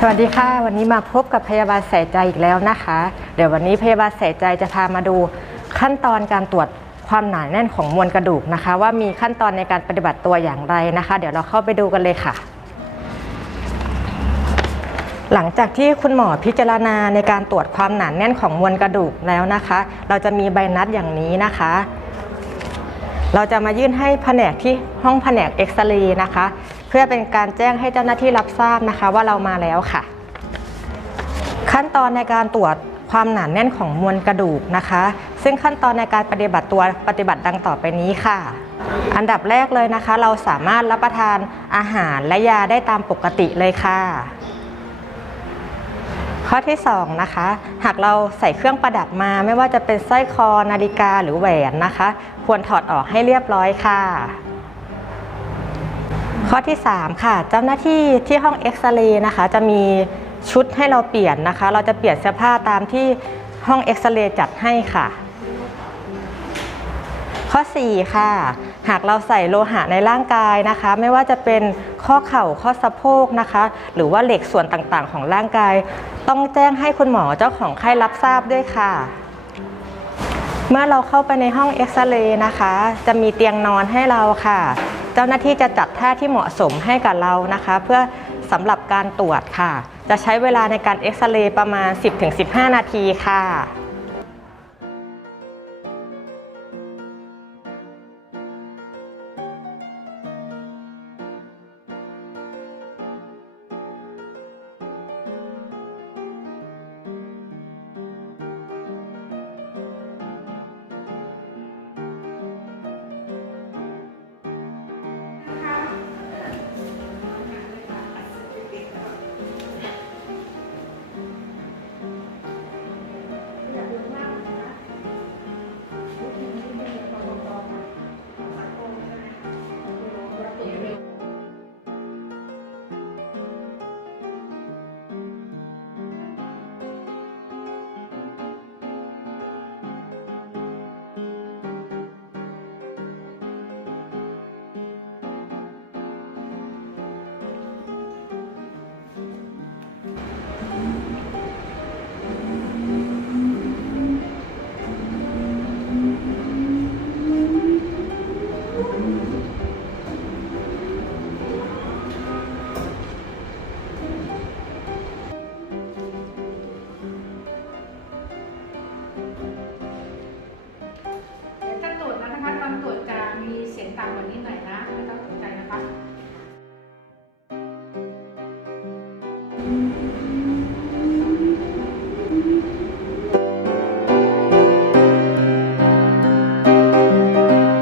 สวัสดีค่ะ วันนี้มาพบกับพยาบาลใส่ใจอีกแล้วนะคะ เดี๋ยววันนี้พยาบาลใส่ใจจะพามาดูขั้นตอนการตรวจความหนาแน่นของมวลกระดูกนะคะ ว่ามีขั้นตอนในการปฏิบัติตัวอย่างไรนะคะ เดี๋ยวเราเข้าไปดูกันเลยค่ะ หลังจากที่คุณหมอพิจารณาในการตรวจความหนาแน่นของมวลกระดูกแล้วนะคะ เราจะมีใบนัดอย่างนี้นะคะ เราจะมายื่นให้แผนกที่ห้องแผนกเอ็กซเรย์นะคะ พื่อเป็นการแจ้งให้เจ้าหน้าที่รับทราบนะคะว่าเรามาแล้วค่ะ ขั้นตอนในการตรวจความหนาแน่นของมวลกระดูกนะคะ ซึ่งขั้นตอนในการปฏิบัติตัวปฏิบัติดังต่อไปนี้ค่ะ อันดับแรกเลยนะคะ เราสามารถรับประทานอาหารและยาได้ตามปกติเลยค่ะ ข้อที่2นะคะ หากเราใส่เครื่องประดับมาไม่ว่าจะเป็นสร้อยคอนาฬิกาหรือแหวนนะคะ ควรถอดออกให้เรียบร้อยค่ะ ข้อที่ 3 ค่ะเจ้าหน้าที่ที่ห้องเอ็กซเรย์นะคะ จะมีชุดให้เราเปลี่ยนนะคะ เราจะเปลี่ยนเสื้อผ้าตามที่ห้องเอ็กซเรย์จัดให้ค่ะ ข้อ 4 ค่ะ หากเราใส่โลหะในร่างกายนะคะ ไม่ว่าจะเป็นข้อเข่าข้อสะโพกนะคะ หรือว่าเหล็กส่วนต่างๆ ของร่างกาย ต้องแจ้งให้คุณหมอเจ้าของไข้รับทราบด้วยค่ะเมื่อเราเข้าไปในห้องเอ็กซเรย์นะคะ จะมีเตียงนอนให้เราค่ะ เจ้าหน้าที่จะจัดท่าที่เหมาะสมให้กับเรานะคะ เพื่อสำหรับการตรวจค่ะ จะใช้เวลาในการเอ็กซเรย์ประมาณ 10-15 นาทีค่ะ Thank mm -hmm. you.